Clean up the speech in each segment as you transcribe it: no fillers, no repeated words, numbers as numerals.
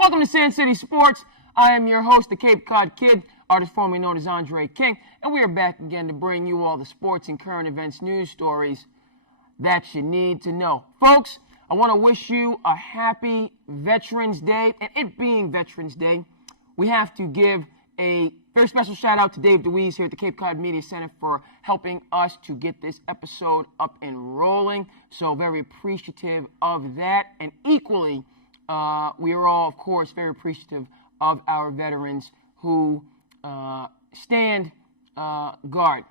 Welcome to SandCity Sports. I am your host, the Cape Cod Kid, artist formerly known as Andre King, and we are back again to bring you all the sports and current events news stories that you need to know. Folks, I want to wish you a happy Veterans Day, and it being Veterans Day, we have to give a very special shout out to Dave DeWeese here at the Cape Cod Media Center for helping us to get this episode up and rolling. So very appreciative of that. And equally, we are all, of course, very appreciative of our veterans who stand guard.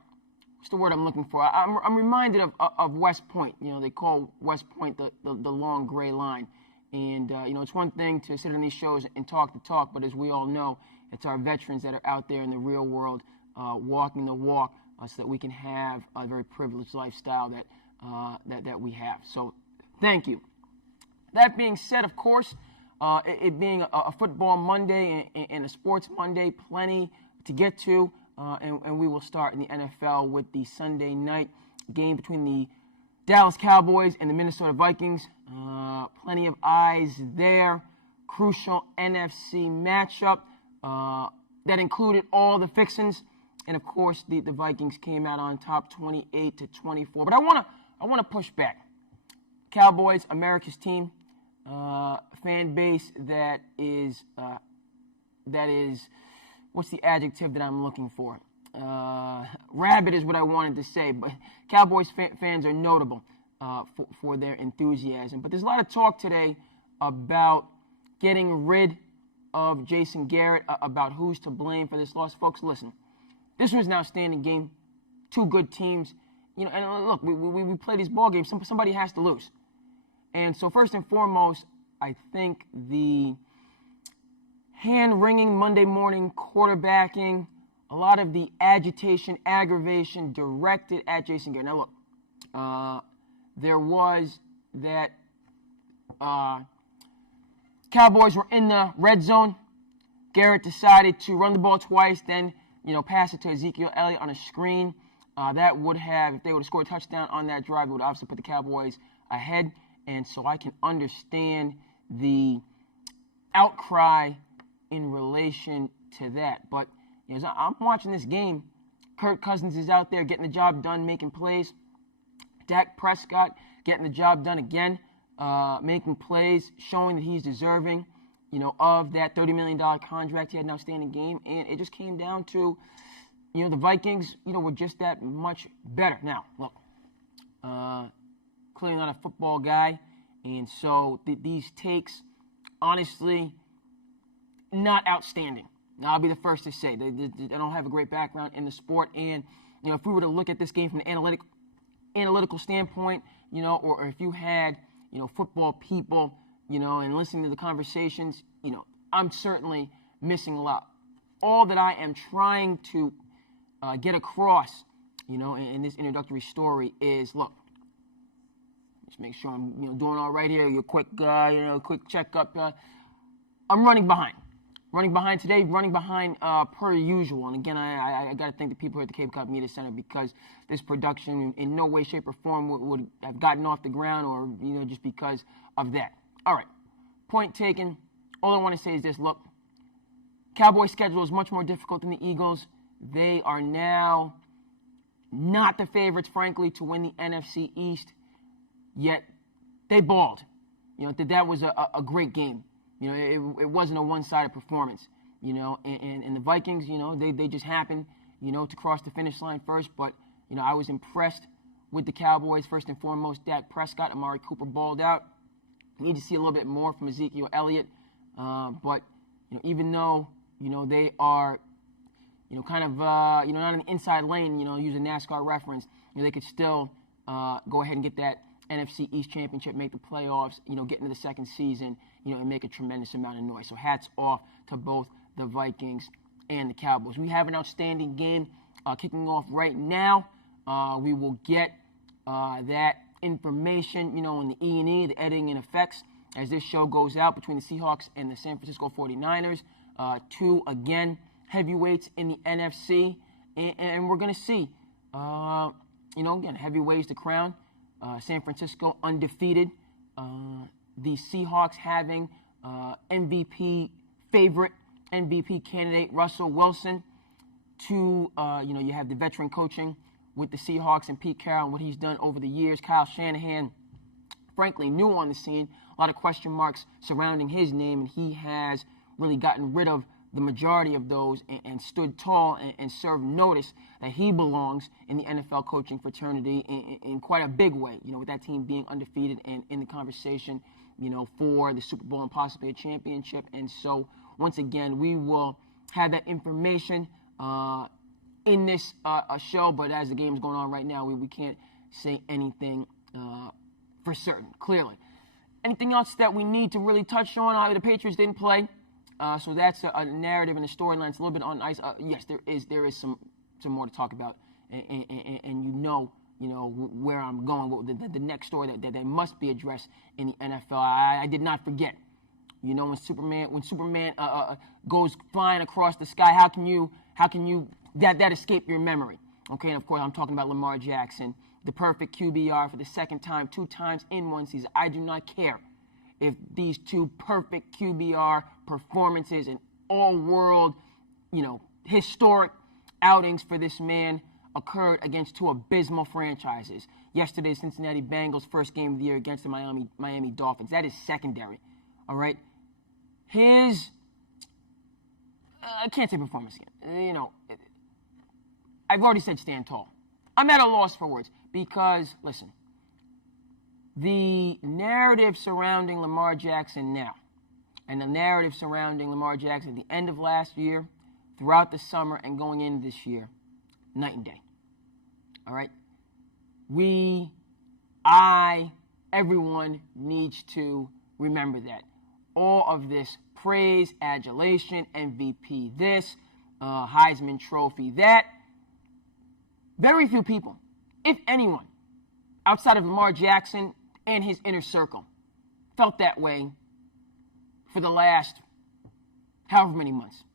What's the word I'm looking for? I'm reminded of West Point. You know, they call West Point the long gray line. And, you know, it's one thing to sit on these shows and talk the talk, but as we all know, it's our veterans that are out there in the real world walking the walk so that we can have a very privileged lifestyle that we have. So thank you. That being said, of course, it being a football Monday and a sports Monday, plenty to get to, and we will start in the NFL with the Sunday night game between the Dallas Cowboys and the Minnesota Vikings. Plenty of eyes there. Crucial NFC matchup that included all the fixings, and of course the Vikings came out on top 28-24. But I want to push back. Cowboys, America's team, fan base that is what's the adjective that I'm looking for? Rabid is what I wanted to say, but Cowboys fans are notable for their enthusiasm. But there's a lot of talk today about getting rid of Jason Garrett, about who's to blame for this loss. Folks, listen, this was an outstanding game. Two good teams. You know, and look, we play these ball games. Somebody has to lose. And so first and foremost, I think the hand-wringing Monday morning quarterbacking, a lot of the agitation, aggravation directed at Jason Garrett. Now, look, there was that Cowboys were in the red zone. Garrett decided to run the ball twice, then, you know, pass it to Ezekiel Elliott on a screen. That would have, if they would have scored a touchdown on that drive, it would obviously put the Cowboys ahead. And so I can understand the outcry in relation to that. But as I'm watching this game, Kirk Cousins is out there getting the job done, making plays. Dak Prescott getting the job done again, making plays, showing that he's deserving, you know, of that $30 million contract. He had an outstanding game, and it just came down to, you know, the Vikings, you know, were just that much better. Now, look, clearly not a football guy, and so these takes, honestly, not outstanding. Now, I'll be the first to say they don't have a great background in the sport, and, you know, if we were to look at this game from an analytical standpoint, you know, or if you had, you know, football people, you know, and listening to the conversations, you know, I'm certainly missing a lot. All that I am trying to get across, you know, in this introductory story is, look, just make sure I'm, you know, doing all right here. Your quick, quick checkup. I'm running behind. Running behind today, running behind per usual. And again, I got to thank the people here at the Cape Cod Media Center because this production in no way, shape, or form would have gotten off the ground or, you know, just because of that. All right, point taken. All I want to say is this. Look, Cowboys' schedule is much more difficult than the Eagles. They are now not the favorites, frankly, to win the NFC East, yet they balled. You know, that was a great game. You know, it wasn't a one-sided performance, you know, and the Vikings, you know, they just happened, you know, to cross the finish line first. But, you know, I was impressed with the Cowboys. First and foremost, Dak Prescott, Amari Cooper balled out. Need to see a little bit more from Ezekiel Elliott. But, you know, even though, you know, they are, you know, kind of, you know, not in the inside lane, you know, use a NASCAR reference, you know, they could still go ahead and get that NFC East Championship, make the playoffs, you know, get into the second season, you know, and make a tremendous amount of noise. So hats off to both the Vikings and the Cowboys. We have an outstanding game kicking off right now. We will get that information, you know, in the E&E, the editing and effects, as this show goes out between the Seahawks and the San Francisco 49ers. Two, again, heavyweights in the NFC. And we're going to see, you know, again, heavyweights to crown. San Francisco undefeated. The Seahawks having MVP favorite, MVP candidate Russell Wilson, to, you have the veteran coaching with the Seahawks and Pete Carroll and what he's done over the years. Kyle Shanahan, frankly, new on the scene. A lot of question marks surrounding his name, and he has really gotten rid of the majority of those and stood tall and served notice that he belongs in the NFL coaching fraternity in quite a big way, with that team being undefeated and in the conversation, for the Super Bowl and possibly a championship. And so, once again, we will have that information in this show, but as the game is going on right now, we can't say anything for certain, clearly. Anything else that we need to really touch on? The Patriots didn't play, so that's a narrative and a storyline. It's a little bit on ice. Yes, there is some more to talk about, and where I'm going. The next story that must be addressed in the NFL. I did not forget. When Superman goes flying across the sky, how can you that escape your memory? Okay, and of course I'm talking about Lamar Jackson, the perfect QBR for the second time, 2 times in one season. I do not care if these 2 perfect QBR performances and all-world, historic outings for this man occurred against 2 abysmal franchises. Yesterday, Cincinnati Bengals' first game of the year against the Miami Dolphins. That is secondary, all right? I can't say performance again. I've already said stand tall. I'm at a loss for words because, listen, the narrative surrounding Lamar Jackson now and the narrative surrounding Lamar Jackson at the end of last year, throughout the summer, and going into this year, night and day. All right? Everyone needs to remember that. All of this praise, adulation, MVP this, Heisman Trophy that, very few people, if anyone, outside of Lamar Jackson and his inner circle, felt that way for the last however many months.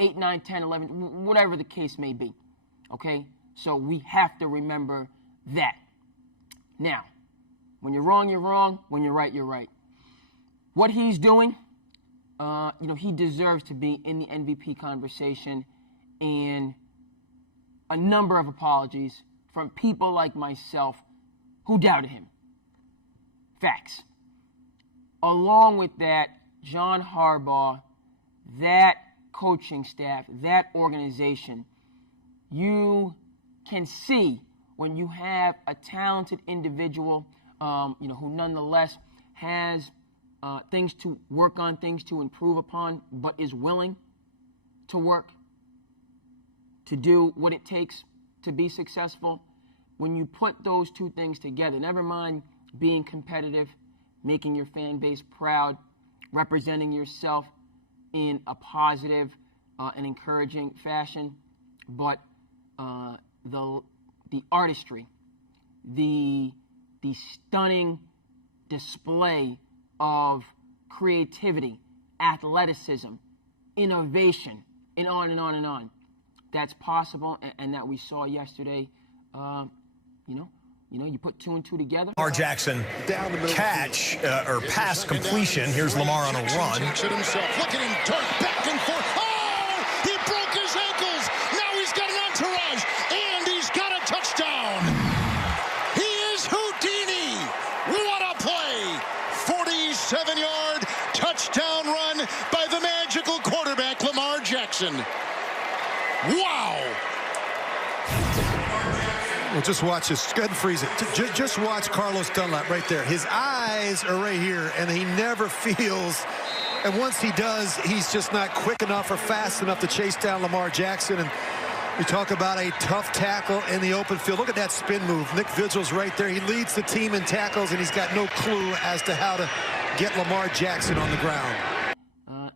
8, 9, 10, 11, whatever the case may be. Okay? So we have to remember that. Now, when you're wrong, you're wrong. When you're right, you're right. What he's doing, he deserves to be in the MVP conversation, and a number of apologies from people like myself who doubted him. Facts. Along with that, John Harbaugh, that coaching staff, that organization, you can see when you have a talented individual, who nonetheless has things to work on, things to improve upon, but is willing to work, to do what it takes to be successful. When you put those 2 things together, never mind being competitive, making your fan base proud, representing yourself in a positive and encouraging fashion, but the artistry, the stunning display of creativity, athleticism, innovation, and on and on and on. That's possible, and that we saw yesterday. You put 2 and 2 together. Lamar Jackson catch or pass completion. Here's Lamar on a run. Himself. Look at him turn back and forth. Oh, he broke his ankles. Now he's got an entourage, and he's got a touchdown. He is Houdini. What a play. 47-yard touchdown run by the magical quarterback, Lamar Jackson. Wow. Well, just watch this. Go ahead and freeze it. Just watch Carlos Dunlap right there. His eyes are right here, and he never feels. And once he does, he's just not quick enough or fast enough to chase down Lamar Jackson. And we talk about a tough tackle in the open field. Look at that spin move. Nick Vigil's right there. He leads the team in tackles, and he's got no clue as to how to get Lamar Jackson on the ground.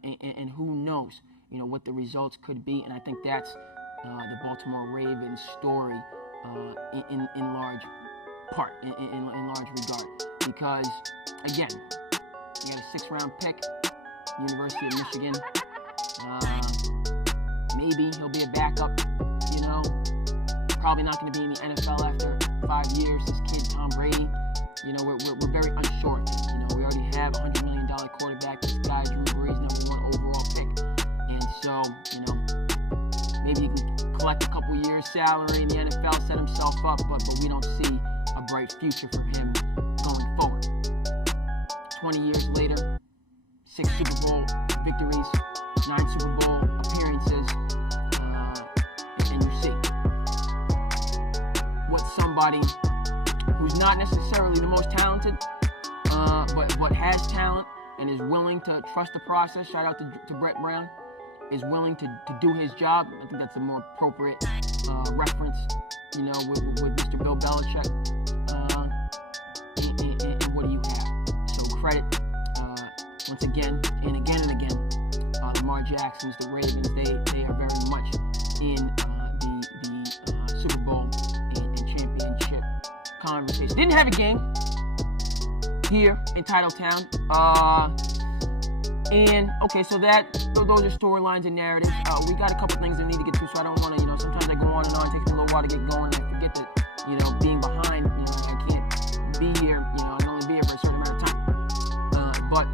And who knows, what the results could be. And I think that's the Baltimore Ravens story in large part, in large regard. Because, again, you got a 6th-round pick, University of Michigan. Maybe he'll be a backup, Probably not going to be in the NFL after 5 years. This kid, Tom Brady, we're very unsure. We already have a $100 million quarterback. This guy's collect a couple years' salary in the NFL, set himself up, but we don't see a bright future for him going forward. 20 years later, 6 Super Bowl victories, 9 Super Bowl appearances, and you see what somebody who's not necessarily the most talented, but has talent and is willing to trust the process. Shout out to Brett Brown. Is willing to do his job. I think that's a more appropriate reference, with Mr. Bill Belichick. And what do you have? So credit, once again, and again, Lamar Jackson's, the Ravens, they are very much in the Super Bowl and championship conversation. Didn't have a game here in Titletown. And, okay, so those are storylines and narratives. We got a couple things I need to get to, so I don't want to, sometimes I go on and on, it takes me a little while to get going, and I forget that, being behind, I can't be here, I can only be here for a certain amount of time. But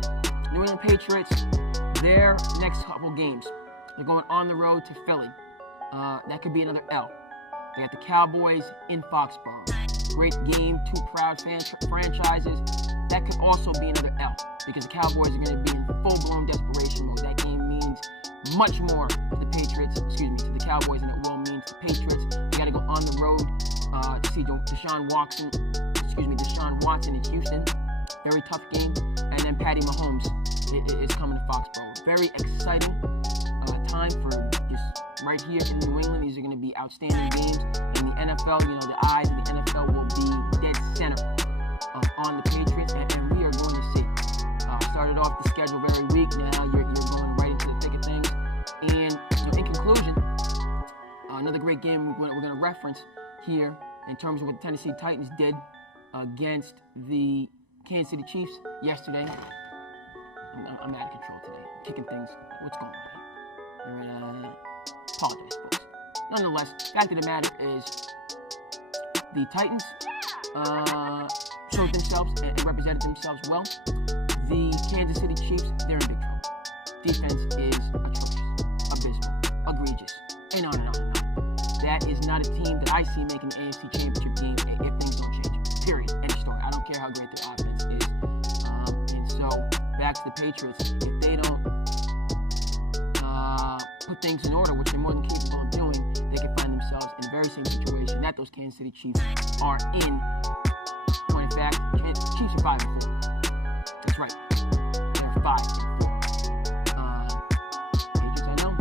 New England Patriots, their next couple games, they're going on the road to Philly. That could be another L. They got the Cowboys in Foxborough. Great game, 2 proud franchises. That could also be another L, because the Cowboys are going to be in full-blown desperation mode. That game means much more to the Cowboys than it will mean to the Patriots. They got to go on the road to see Deshaun Watson in Houston. Very tough game. And then Patty Mahomes is coming to Foxborough. Very exciting time for just right here in New England. These are going to be outstanding games. In the NFL, the eyes of the NFL will be dead center on the Patriots, and we are going to see. Started off the schedule very weak. Now you're going right into the thick of things. And in conclusion, another great game we're going to reference here in terms of what the Tennessee Titans did against the Kansas City Chiefs yesterday. I'm out of control today. Kicking things. What's going on here? Apologize, folks. Nonetheless, fact of the matter is the Titans showed themselves and represented themselves well. The Kansas City Chiefs, they're in big trouble. Defense is atrocious, abysmal, egregious, and on and on and on. That is not a team that I see making the AFC Championship game if things don't change. Period. End of story. I don't care how great their offense is. And so, back to the Patriots. If they don't put things in order, which they're more than capable of doing, they can find themselves in the very same situation that those Kansas City Chiefs are in. When in fact, Chiefs are 5-4. That's right. They're 5-4. Patriots, I know,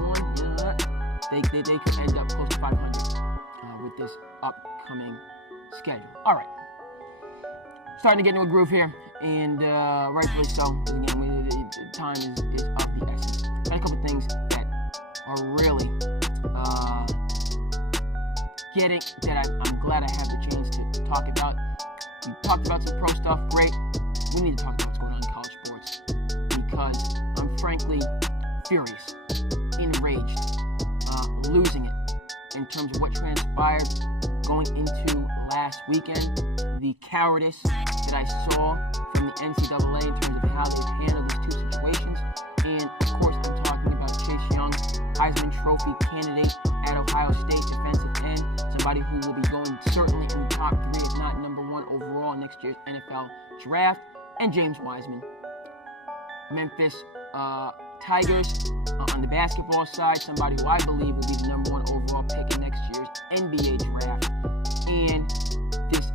7-1. They could end up close to 500 with this upcoming schedule. All right. Starting to get into a groove here, and rightfully so. Again, time is of the essence. Got a couple things that are really getting that I'm glad I have the chance to talk about. We talked about some pro stuff, great. We need to talk about what's going on in college sports, because I'm frankly furious, enraged, losing it in terms of what transpired going into last weekend. The cowardice that I saw from the NCAA in terms of how they've handled these two situations. And of course, I'm talking about Chase Young, Heisman Trophy candidate at Ohio State, defensive end, somebody who will be going certainly in the top 3, if not number 1 overall in next year's NFL draft, and James Wiseman, Memphis Tigers on the basketball side, somebody who I believe will be the number 1 overall pick in next year's NBA draft. And this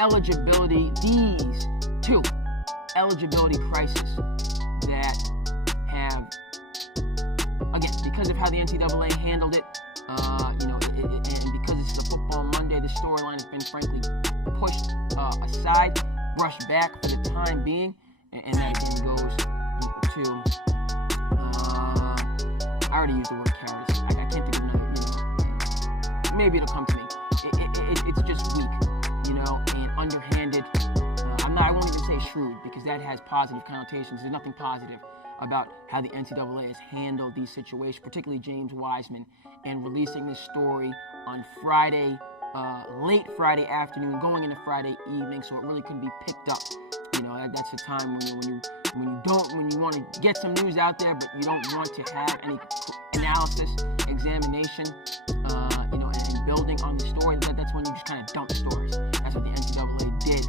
eligibility, these 2 eligibility crises that have, again, because of how the NCAA handled it, and because it's a football Monday, the storyline has been frankly pushed aside, brushed back for the time being, and that again goes to, I already used the word cowardice. I can't think of another, maybe it'll come to me. It's just weak, and underhanded. I won't even say shrewd, because that has positive connotations. There's nothing positive about how the NCAA has handled these situations, particularly James Wiseman, and releasing this story on Friday, late Friday afternoon, going into Friday evening, so it really couldn't be picked up. That's the time when you want to get some news out there, but you don't want to have any analysis, examination, and building on the story, that's when you just kind of dump stories. That's what the NCAA did,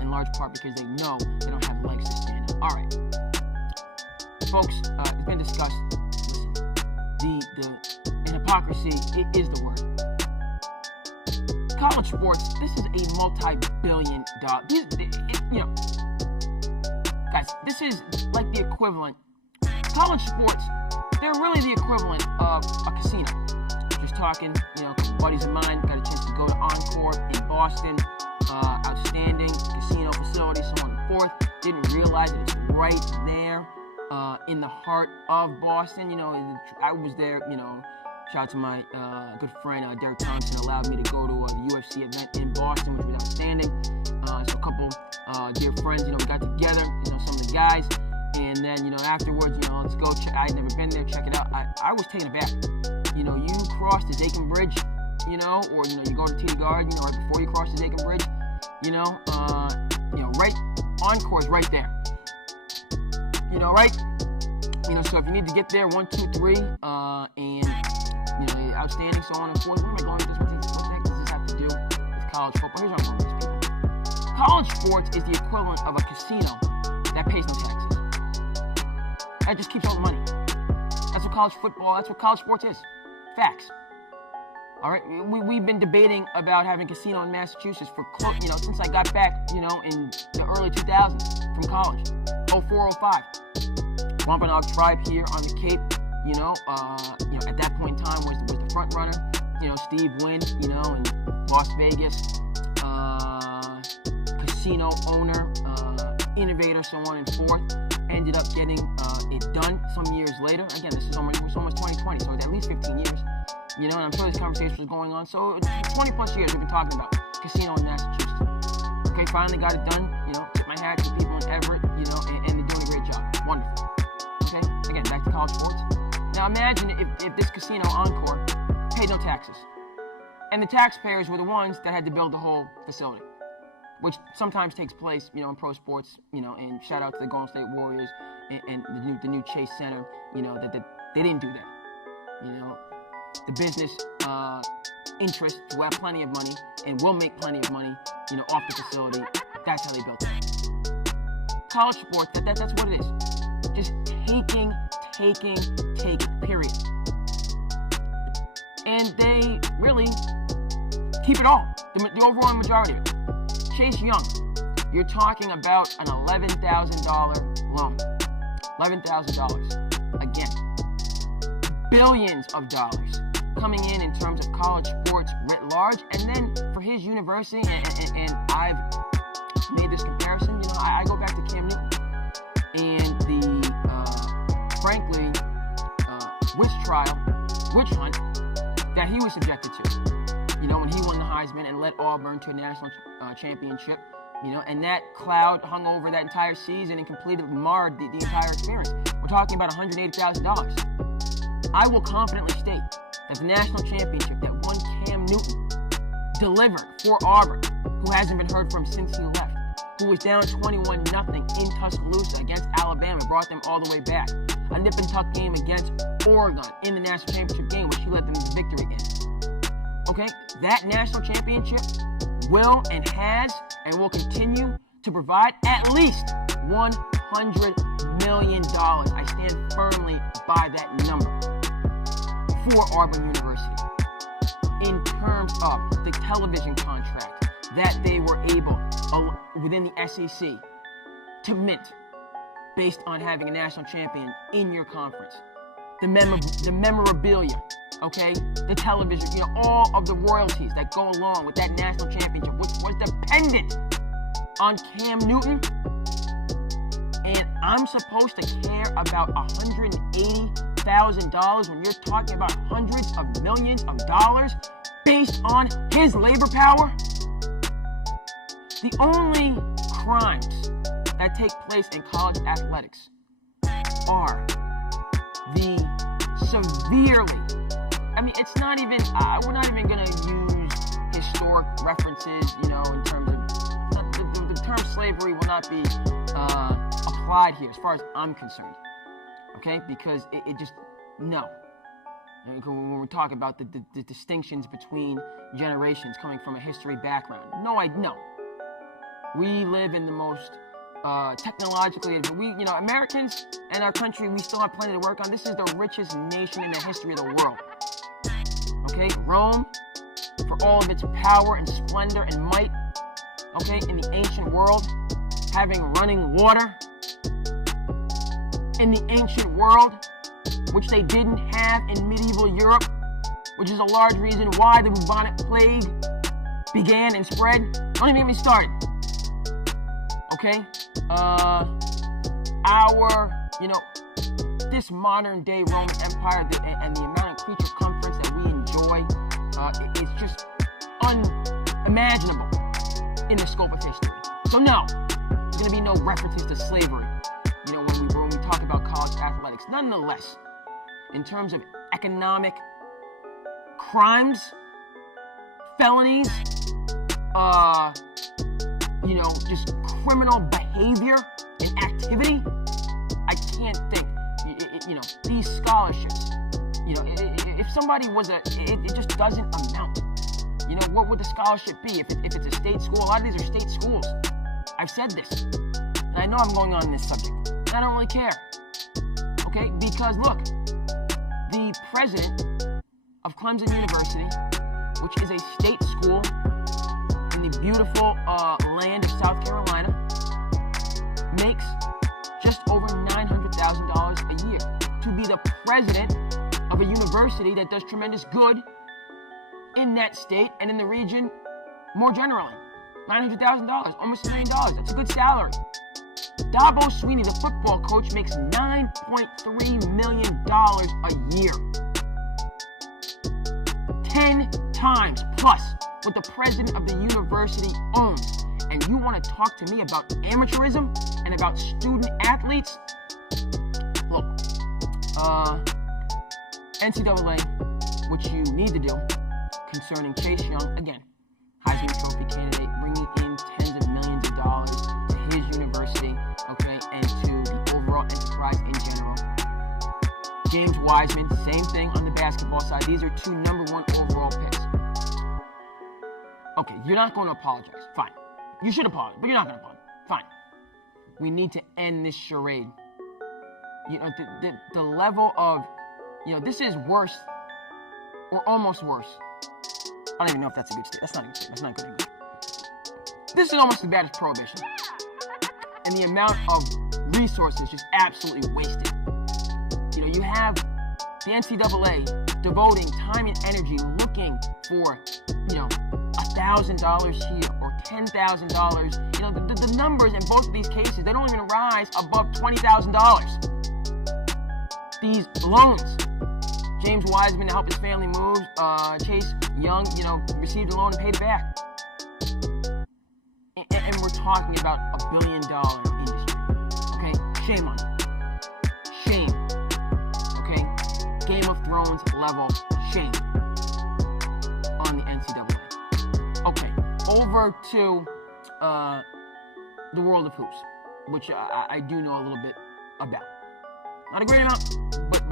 in large part because they know they don't have legs to stand on. All right, folks, it's been discussed. Listen, the hypocrisy is the word. College sports, this is a multi-billion dollar. Guys, this is like the equivalent. College sports, they're really the equivalent of a casino. Just talking, buddies of mine got a chance to go to Encore in Boston. Outstanding casino facility, so on and forth. Didn't realize that it's right there in the heart of Boston. I was there, shout out to my good friend Derek Thompson, allowed me to go to the UFC event in Boston, which was outstanding. So a couple dear friends, we got together, some of the guys, and then, afterwards, let's go check. I'd never been there, check it out. I was taken aback. You cross the Dakin Bridge, or, you go to TD Garden, right before you cross the Dakin Bridge, right, Encore's right there. Right? So if you need to get there, 1, 2, 3, and, outstanding, so on and forth. Where am I going with this? What the heck does this have to do with college football? Here's what I'm going with these people. College sports is the equivalent of a casino that pays no taxes. That just keeps all the money. That's what college sports is. Facts. All right, we've been debating about having a casino in Massachusetts for since I got back, in the early 2000s from college, 04, 05. Wampanoag tribe here on the Cape, at that point in time was the front runner. Steve Wynn, and Las Vegas casino owner, innovator, so on and forth. Ended up getting it done some years later. Again, this is almost 2020, so it's at least 15 years. And I'm sure this conversation was going on. So 20 plus years we've been talking about casino in Massachusetts. Okay, finally got it done. Tip my hat to the people in Everett, and they're doing a great job. Wonderful. Okay, again, back to college sports. Now imagine if this casino, Encore, paid no taxes. And the taxpayers were the ones that had to build the whole facility, which sometimes takes place, in pro sports, and shout out to the Golden State Warriors and the new Chase Center, that they didn't do that. The business interests will have plenty of money and will make plenty of money, off the facility. That's how they built it. College sports, that's what it is. Just taking, period. And they really keep it all, the overall majority of it. Chase Young, you're talking about an $11,000 loan. $11,000. Again, billions of dollars coming in terms of college sports writ large. And then for his university, and I've made this comparison, I go back to Cam Newton and the, frankly, witch hunt that he was subjected to. When he won the Heisman and led Auburn to a national championship, and that cloud hung over that entire season and completely marred the entire experience. We're talking about $180,000. I will confidently state that the national championship that one Cam Newton delivered for Auburn, who hasn't been heard from since he left, who was down 21-0 in Tuscaloosa against Alabama, brought them all the way back. A nip-and-tuck game against Oregon in the national championship game, which he led them to victory in. Okay, that national championship will and has and will continue to provide at least $100 million. I stand firmly by that number for Auburn University in terms of the television contract that they were able, within the SEC, to mint based on having a national champion in your conference. The memorabilia, okay? The television, all of the royalties that go along with that national championship, which was dependent on Cam Newton. And I'm supposed to care about $180,000 when you're talking about hundreds of millions of dollars based on his labor power? The only crimes that take place in college athletics are the severely, it's not even, we're not even going to use historic references, in terms of, the term slavery will not be applied here as far as I'm concerned, okay? Because it just, no. When we talk about the distinctions between generations coming from a history background. No. We live in the most technologically, Americans and our country, we still have plenty to work on. This is the richest nation in the history of the world. Okay, Rome, for all of its power and splendor and might, okay, in the ancient world, having running water in the ancient world, which they didn't have in medieval Europe, which is a large reason why the bubonic plague began and spread. Don't even get me started. Okay? This modern day Roman Empire and the amount of creature comforts that we enjoy, it's just unimaginable in the scope of history. So no, there's going to be no references to slavery, when we talk about college athletics. Nonetheless, in terms of economic crimes, felonies, just criminal behavior and activity, I can't think, these scholarships, if somebody was it just doesn't amount. What would the scholarship be if it's a state school? A lot of these are state schools. I've said this, and I know I'm going on this subject, and I don't really care, okay? Because look, the president of Clemson University, which is a state school in the beautiful land of South Carolina, makes just over $900,000 a year. To be the president of a university that does tremendous good in that state and in the region more generally. $900,000, almost $1 million. That's a good salary. Dabo Swinney, the football coach, makes $9.3 million a year. 10 times plus what the president of the university owns. And you want to talk to me about amateurism and about student athletes? Look, NCAA, which you need to do concerning Chase Young, again, Heisman Trophy candidate, bringing in tens of millions of dollars to his university, okay, and to the overall enterprise in general. James Wiseman, same thing on the basketball side. These are 2 #1 overall picks. Okay, you're not going to apologize. Fine. You should apologize, but you're not going to apologize. Fine. We need to end this charade. The level of, this is worse or almost worse. I don't even know if that's a good statement. That's not a good statement. That's not good English. This is almost as bad as prohibition. And the amount of resources just absolutely wasted. You have the NCAA devoting time and energy looking for, $1,000 here or $10,000. The numbers in both of these cases, they don't even rise above $20,000. These loans. James Wiseman to help his family move. Chase Young, received a loan and paid it back. And we're talking about $1 billion industry. Okay? Shame on it. Shame. Okay? Game of Thrones level shame on the NCAA. Okay, over to the world of hoops, which I do know a little bit about. Not a great amount, but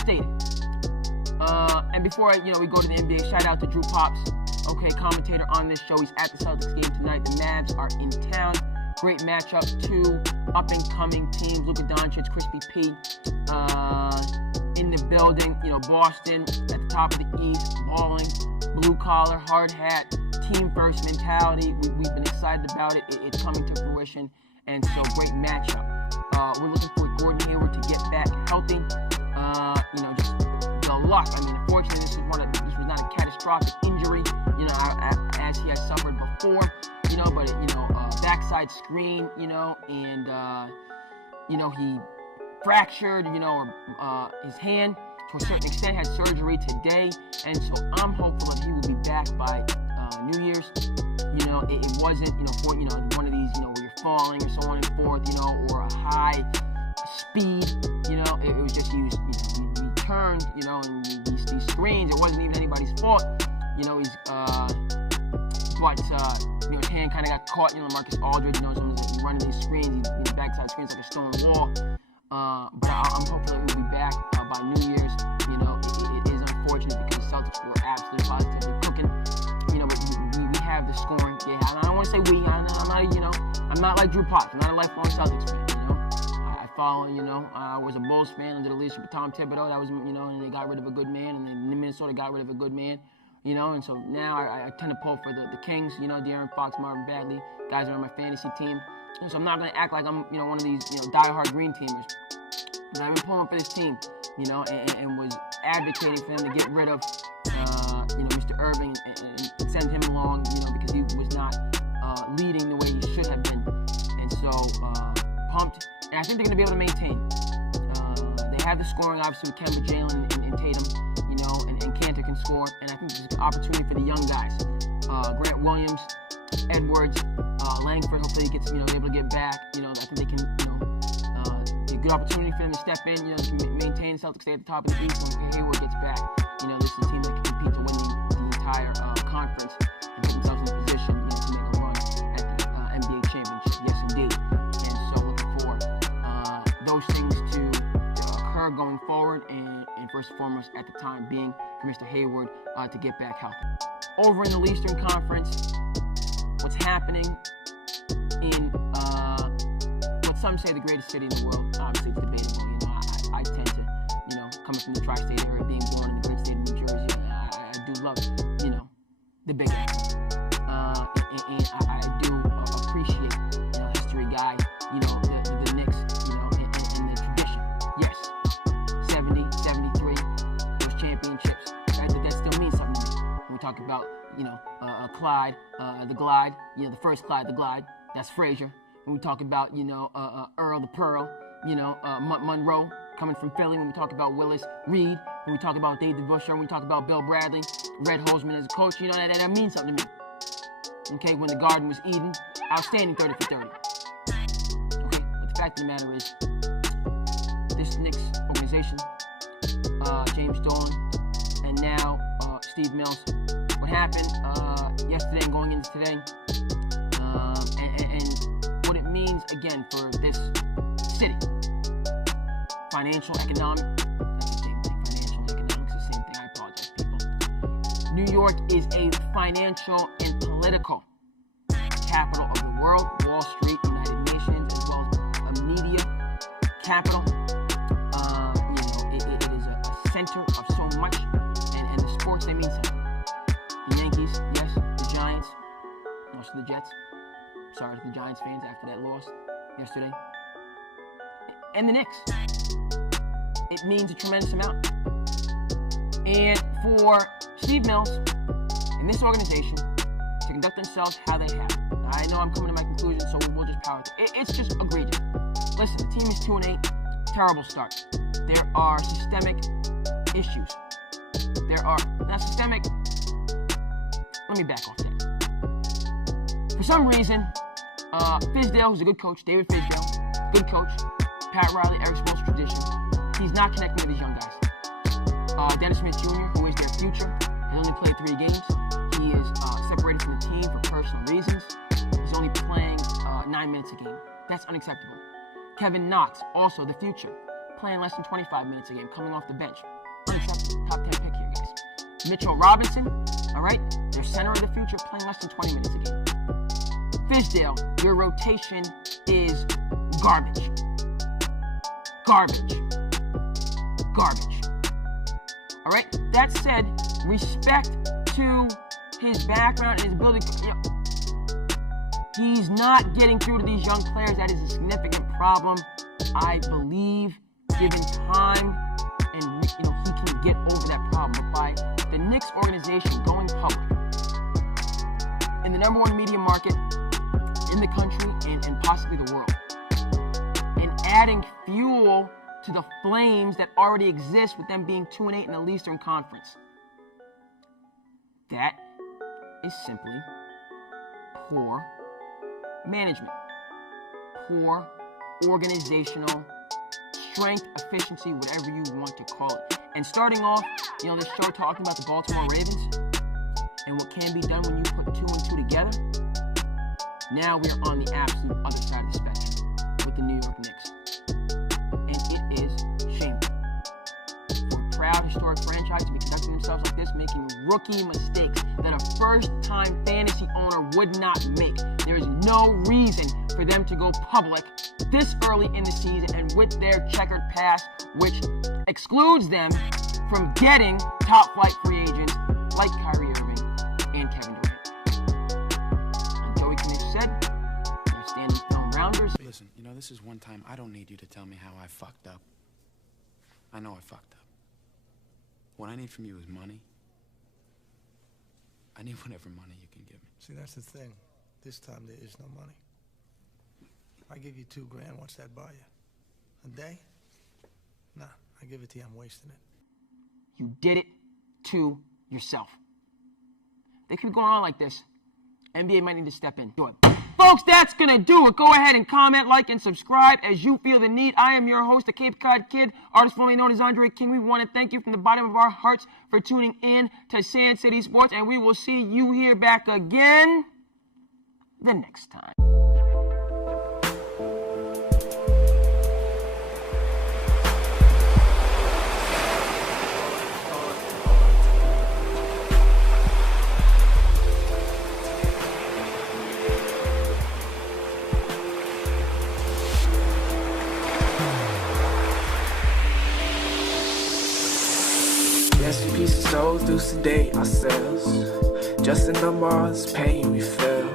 stated. And before we go to the NBA, shout out to Drew Pops, okay, commentator on this show. He's at the Celtics game tonight. The Mavs are in town. Great matchup. 2 up-and-coming teams. Luka Doncic, Crispy P, in the building. Boston at the top of the East, balling, blue collar, hard hat, team first mentality. We've been excited about it. It's coming to fruition, and so great matchup. We're looking for Gordon Hayward to get back healthy. Just the luck. Unfortunately, this was not a catastrophic injury. As he has suffered before. But backside screen. And he fractured. His hand to a certain extent, had surgery today, and so I'm hopeful that he will be back by New Year's. It wasn't for one of these where you're falling or so on and forth, or a high speed. It was just he turned, and these screens. It wasn't even anybody's fault. His hand kind of got caught. Marcus Aldridge, someone's running these screens. These backside screens like a stone wall. But I'm hopeful that we'll be back by New Year's. unfortunate because Celtics were absolutely positively cooking. But we have the scoring. Yeah, I don't want to say we. I'm not like Drew Potts. I'm not a lifelong Celtics fan. I follow. I was a Bulls fan under the leadership of Tom Thibodeau. That was, and they got rid of a good man, and then Minnesota got rid of a good man. And so now I tend to pull for the Kings. De'Aaron Fox, Marvin Bagley, guys are on my fantasy team. So I'm not going to act like I'm, one of these, diehard green teamers. But I've been pulling for this team, and was advocating for them to get rid of, Mr. Irving and send him along, because he was not leading the way he should have been. And so pumped, and I think they're going to be able to maintain. They have the scoring, obviously, with Kemba, Jalen, and Tatum, and Cantor can score. And I think this is an opportunity for the young guys. Grant Williams, Edwards, Langford, hopefully he gets, able to get back. I think they can, be a good opportunity for them to step in, to maintain Celtics stay at the top of the East. When Hayward gets back, this is a team that can compete to win the entire conference and put themselves in a position, to make a run at the NBA championship. Yes, indeed. And so looking for those things to occur going forward, and first and foremost at the time being for Mr. Hayward to get back healthy. Over in the Eastern Conference, what's happening in what some say the greatest city in the world. Obviously, it's debatable. I tend to, coming from the tri-state area, being born in the great state of New Jersey, I do love, the Big Apple. And I do appreciate, history guy, the Knicks, and the tradition. Yes, 70, 73, those championships, that still means something to me. When we talk about, Clyde, the Glide, the first Clyde, the Glide, that's Frazier. When we talk about, Earl the Pearl, Monroe coming from Philly. When we talk about Willis Reed, when we talk about Dave DeVusher, when we talk about Bill Bradley, Red Holzman as a coach, that means something to me. Okay, when the Garden was Eden, outstanding 30 for 30. Okay, but the fact of the matter is, this Knicks organization, James Dolan, and now Steve Mills, what happened yesterday and going into today, and what it means again for this city. Financial, economic, that's the same thing. Financial, economics, the same thing. I apologize, people. New York is a financial and political capital of the world. Wall Street, United Nations, as well as a media capital. It is a center of so much, and the sports, they mean something. The Yankees, yes. The Giants, also the Jets. Sorry to the Giants fans after that loss yesterday. And the Knicks. It means a tremendous amount. And for Steve Mills and this organization to conduct themselves how they have. I know I'm coming to my conclusion, so we'll just power through. It's just egregious. Listen, the team is 2-8. Terrible start. There are systemic issues. Now systemic, let me back off that. For some reason, Fizdale, who's a good coach, David Fizdale, good coach, Pat Riley, Eric Spoelstra's tradition, he's not connecting with these young guys. Dennis Smith Jr., who is their future, has only played 3 games. He is separated from the team for personal reasons. He's only playing 9 minutes a game. That's unacceptable. Kevin Knox, also the future, playing less than 25 minutes a game, coming off the bench. Unacceptable. Top 10 pick here, guys. Mitchell Robinson, all right, their center of the future, playing less than 20 minutes a game. Fizdale, your rotation is garbage. Garbage. All right, that said, respect to his background and his ability. He's not getting through to these young players. That is a significant problem. I believe, given time, and he can get over that problem. But by the Knicks organization going public in the #1 media market in the country and possibly the world, and adding fuel to the flames that already exist with them being 2-8 in the Eastern Conference. That is simply poor management, poor organizational strength, efficiency, whatever you want to call it. And starting off, this show talking about the Baltimore Ravens and what can be done when you put 2 and 2 together. Now we are on the absolute other side of the spectrum with the New York Knicks. And it is shameful for a proud, historic franchise to be conducting themselves making rookie mistakes that a first-time fantasy owner would not make. There is no reason for them to go public this early in the season and with their checkered past, which excludes them from getting top-flight free agents like Kyrie Irving and Kevin Durant. And Joey Kniff said, they're standing film rounders. Listen, this is one time I don't need you to tell me how I fucked up. I know I fucked up. What I need from you is money. I need whatever money you can give me. See, that's the thing. This time there is no money. I give you $2,000, what's that buy you? A day? Nah, I give it to you, I'm wasting it. You did it to yourself. They keep going on like this. NBA might need to step in. Do it. Folks, that's going to do it. Go ahead and comment, like, and subscribe as you feel the need. I am your host, the Cape Cod Kid, artist formerly known as Andre King. We want to thank you from the bottom of our hearts for tuning in to SandCity Sports, and we will see you here back again the next time. Yes, we piece of souls do sedate ourselves. Just a number of this pain we feel.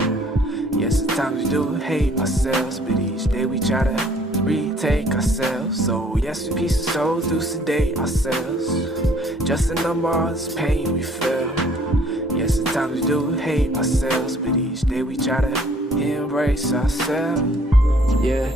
Yes, at times we do hate ourselves, but each day we try to retake ourselves. So yes, we piece of souls do sedate ourselves. Just a number of this pain we feel. Yes, at times we do hate ourselves, but each day we try to embrace ourselves. Yeah.